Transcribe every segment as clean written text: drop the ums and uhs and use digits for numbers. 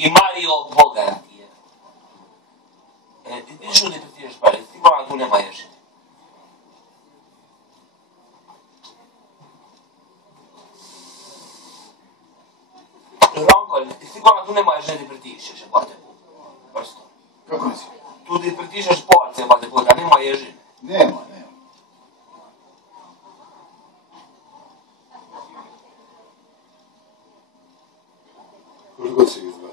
Ti Mario Boga ti je. Vidiš ljudi pretiraš pare, ti moram tu nema ježi. Ronko, ti moram tu nema ježi, ne ti pretišeš, bate put. Baš to. Kako misli? Tu ti pretišeš porce, bate put, a nema ježi. Nema. Koliko si izgleda?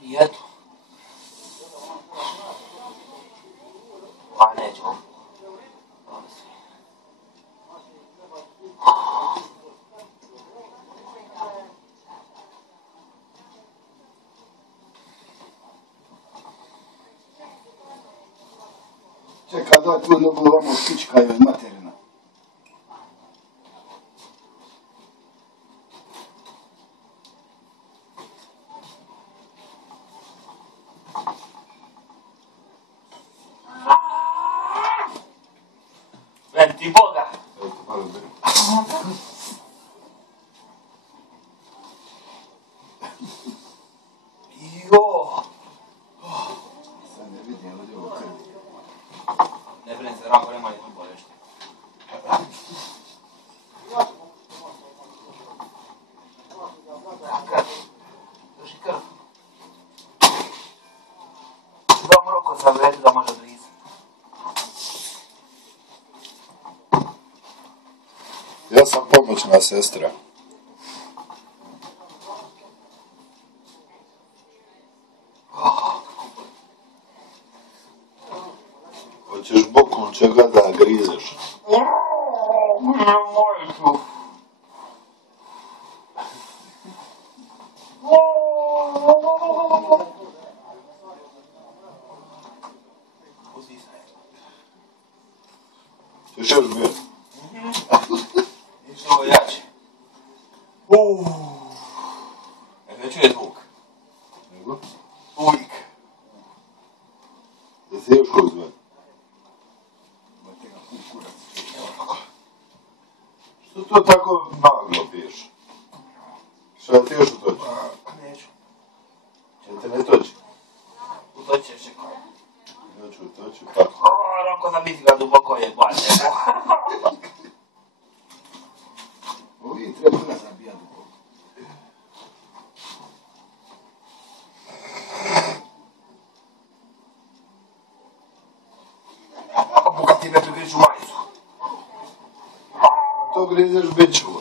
I eto. Pa neću. Čekaj, daj tu nogu vamo skičkaju iz materina. Ven ti Boga. Evo ti malo beri. Jo. Sad ne vidim ovdje ovo krvi. Ne brin se, Ranko nema ni tu bolešti. Krv. Drži krv. Da mu roko zavreti da može brisati. Ja sam pomoćna sestra. Hoćeš bokom čega da grizeš? Mojku. Pusti se. Ćeš još bio? Ništa ovo jače. Ne čuje zvuk. Nego? Uvijek. Jesi još koju zove? Što to tako naglo piješ? Šta ti još utoči? Neću. Če te ne toči? Utočeš se kao. Neću utoči, pa. Ronko da biti ga duboko je bate. Ovi treba ga zabijati duboko. Boga ti me prigriču majicu. To grizeš bičuvo.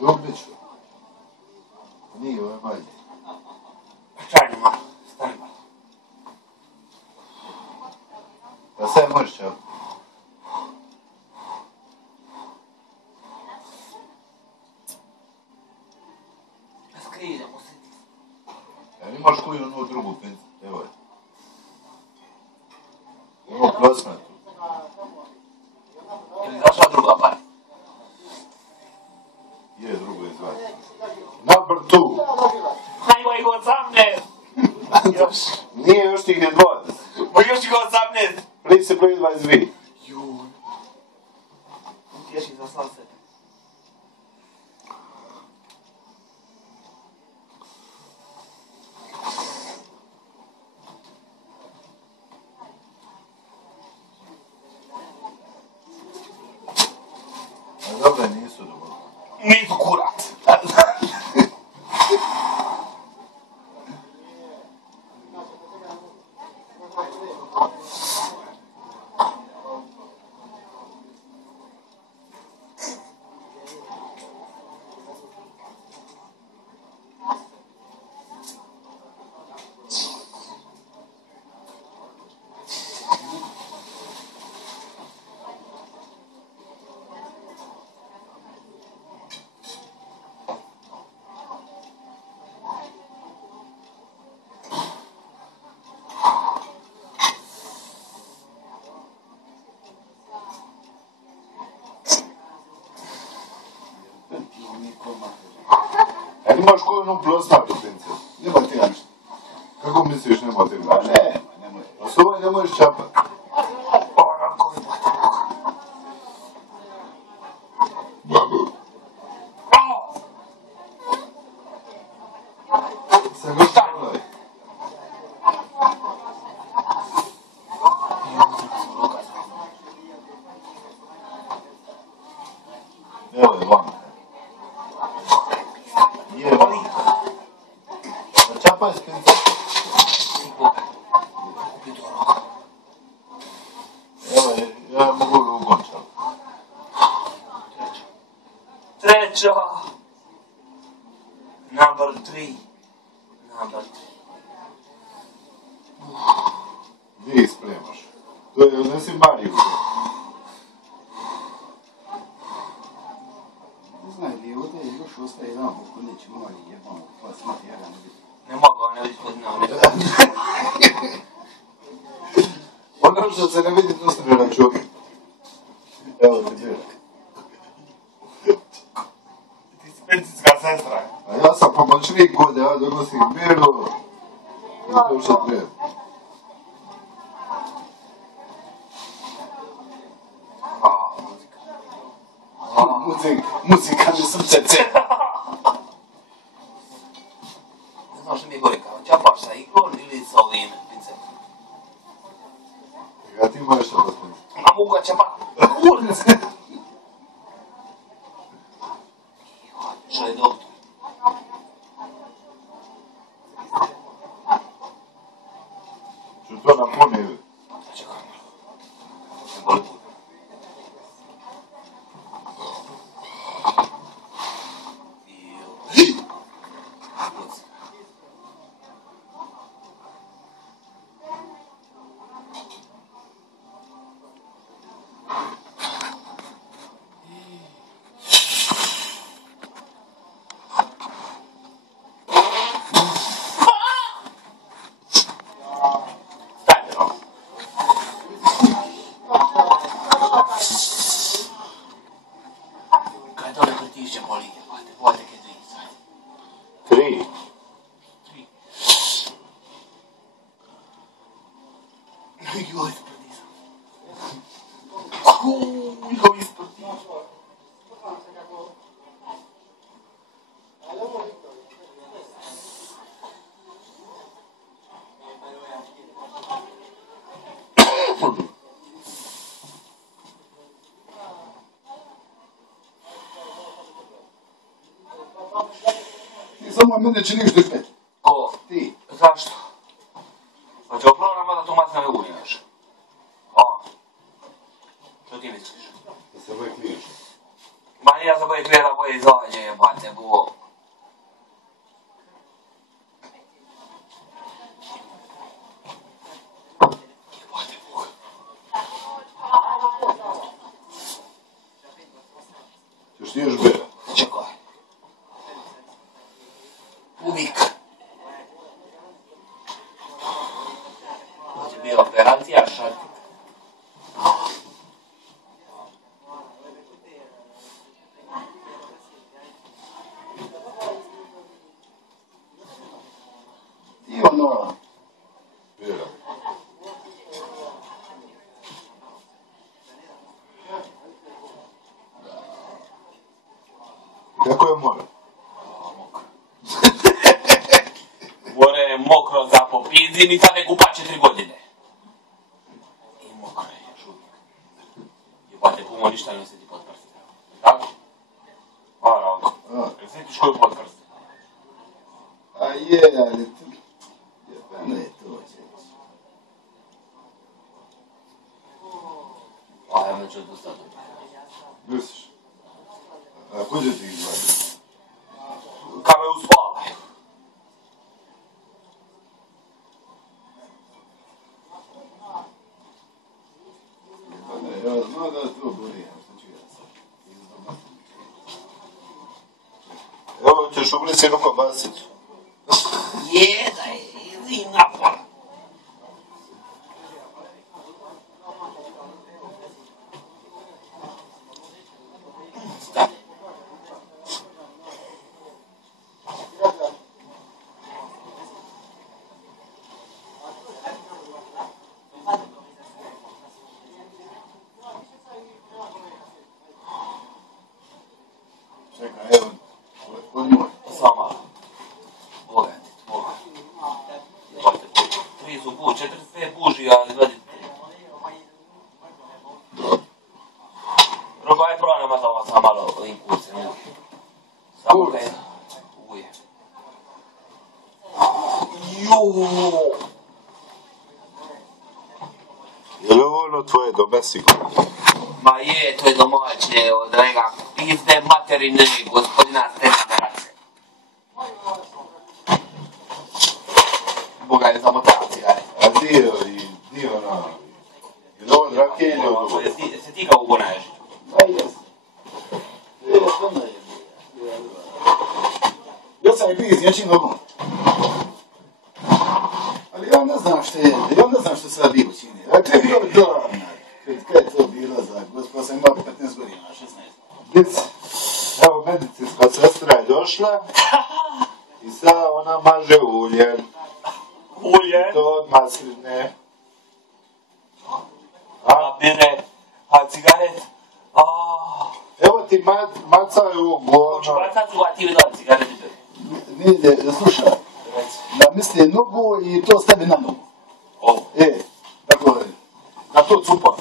Dok bičuvo? Nije, ovo je manje. Čajni malo, stani malo. Pa sve možeš čao. Skriđemo se ti. Ja imaš koju onu drugu pincu? Evo je. Evo plasmatu. Ili zašla druga par? Je, drugo je zvati. Number 2. Hajmo ih 18! Još. Nije, još tih je 20. Ma još ih 18! Please play 22. Juj. Utješi za sam sebe. A dobro, nisu dobro. Nisu kurat. A imaš koju onu plosnatu pincu? Nema ti nešto. Kako misliš nema ti nešto? Nemoj. A s ovaj ne možeš čapat. Evo je van. Nije van. Začapaj s pincem. Evo je, ja mogu rukom čapati. Treća. Number 3. Gdje ih spremaš? To je, nesi Mariju. Ne znam gdje ovdje još ostaje jedan pokuneć mali jebano, pa smati ja ga ne vidim. Ne mogu, ne vidim kod njega. Ono što se ne vidi, to se ne računa. Evo ti djela. Ti si medicinska sestra. A ja sam pomoćnik kod, ja donosim miru i to što treba. Muzika mi srce cena. Ne znam što mi je gore kao, čapaš sa iglom ili sa ovim pincem? Ja ti imaš što da spomenu. A mogu ga čapat? Kurac! Što je dobro? Ću to napuni. Čekaj. Boli put. Tri. Joj, isprotizam. Joj, isprotizam. Ti samo mene činiš drpet. Ko? Ti. Zašto? Znači, opravo da to matne ne ugnješ. A? Što ti misliš? Da se uvijek liješ. Ma nije ja za boje klijera boje izađe, jebate, bo. Jebate, Bog. Ćeš ti još bera. Čekaj. Uvijek. To će bila operacija šartik. Ti ono, Bera. Kako je more? More je mokro za popizim i sad ne kupaće 3 godine. I mokro je još uvijek. Jebate, pumo ništa ne osjeti pod prste. Tako? Naravno. Jel sjetiš koju pod prste? a je, ali ti... Jebano je to, čeć. A ja neću to sad. Misliš? A kuđe ti ih gledati? Kad me uspavaju. Ja znam da je to boli, a što ću ja sad? Evo ćeš ublici jednu kobasicu. Jedaj, idi napor. Stani. Čekaj, evo, od njoj. Samo malo. namazao sam malo ovim kurcem uje. Samo ga je uje. Juuu. Je li ono tvoje domesiko? Ma je, to je domaće od rega pizde materine gospodina Stena Merace. Boga je zamotala cigare. A di ona? Je li ovo rakije ili od ovo? Se ti ga ugonaješ? Da, jes. Ja sam i bio izječin nogom. Ali ja ne znam što je, što sve bio čini. A to je bilo davno. Kad je to bilo za gospod, sam imao 15 godina, 16. Dic, evo medicinska sestra je došla i sad ona maže ulje. Ulje? To od masline. A bire, a cigaret? Evo ti macaju Hoću ono. bacat ću, a ti mi dali cigaret i bire. Ne, slušaj, da misli nogu i to stavi na nogu. Ovo. Tako je, da to cupa.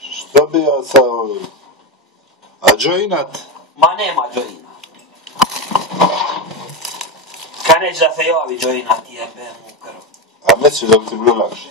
Što bi ja sa ovim? A džoinat? Ma nema džojina. Kad neće da se javi džojina, ti jebe mu krv. A misliš da bi ti bilo lakše?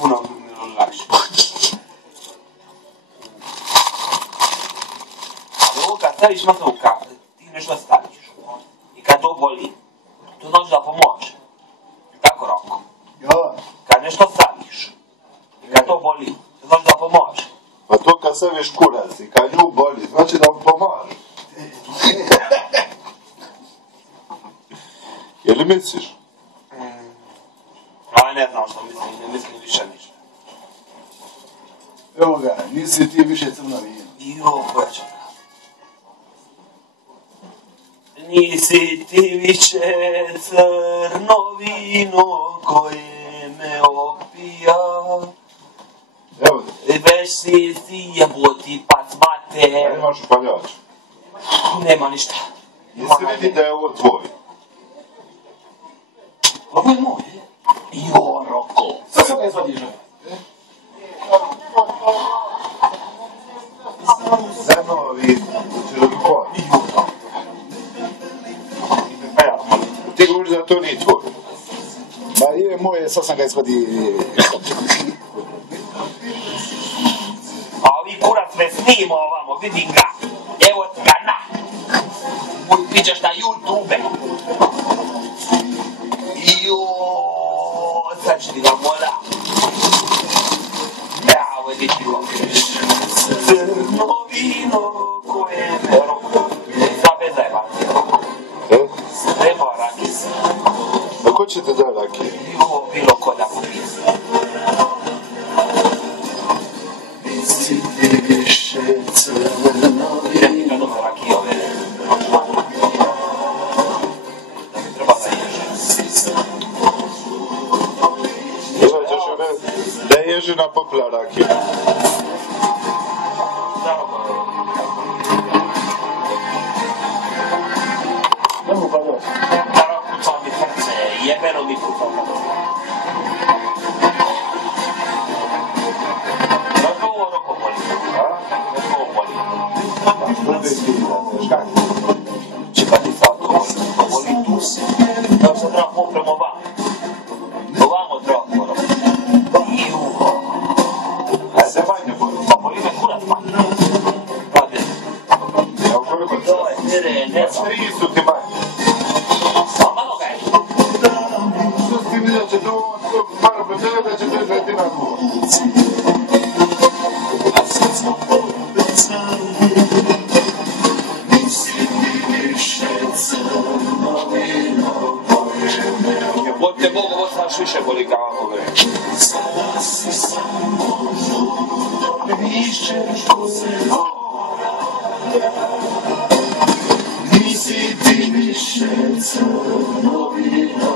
Puno bi mi bilo lakše. Ali ovo kad staviš na to kafe, ti nešto staviš. I kad to boli, to znači da pomože. Tako Roko. Ja, Kad nešto staviš, i kad to boli, to znači da pomože. Pa to kad staviš kurac i kad nju boli, znači da mu pomaže. Je li misliš? Ali ne znam što mislim, ne mislim više ništa. evo ga, nisi ti više crno vino. Jo, koja će da. Nisi ti više crno vino koje me opija. Evo ti, Već si jeboti pac mate. a imaš upaljač. Nema ništa. Jesi vidi da je ovo tvoj? Ovo je moj. Jo, Roko. Sad sam ga izvadiš. Zenovi, hoćeš da bi poj? Pa ja molim. Ti govoriš da to nije tvoj. Ma je moje, sad sam ga izvadi. A ovi kurac me snima ovamo, vidim ga. Evo ti ga na. Viđeš na YouTube. Joooo, sad ću ti ga mola. Evo vidi ti ga. Crno vino koje me Roko. Zabezaj vam ti Roko. Treba raki. A ko će te da rakije? Joooo, bilo ko da popije. Si ti više crno Idem ti ga dobro raki ove. Da mi treba da ježe. Izađeš one da je ježina popila rakije. Ne mu upaljač. Staro kucao mi srce, jebeno mi kucao srce. Zato ovo Roko boli. Zato ovo boli. A što ti ti da znaš kako? Čekaj sad, to boli. To boli tu. Da se treba popremo vam. Ovamo treba Roko. Ajde manje boli. Pa boli me kurac manje. Pade. Evo koliko ti To je mire, ne znam. 3 su ti manje. Pa malo ga je. Što si ti vidio da će to maro predele da će to izveti na dvor? Jebote Bog, ovo sam više boli kao vam govore. Nisi ti više crno vino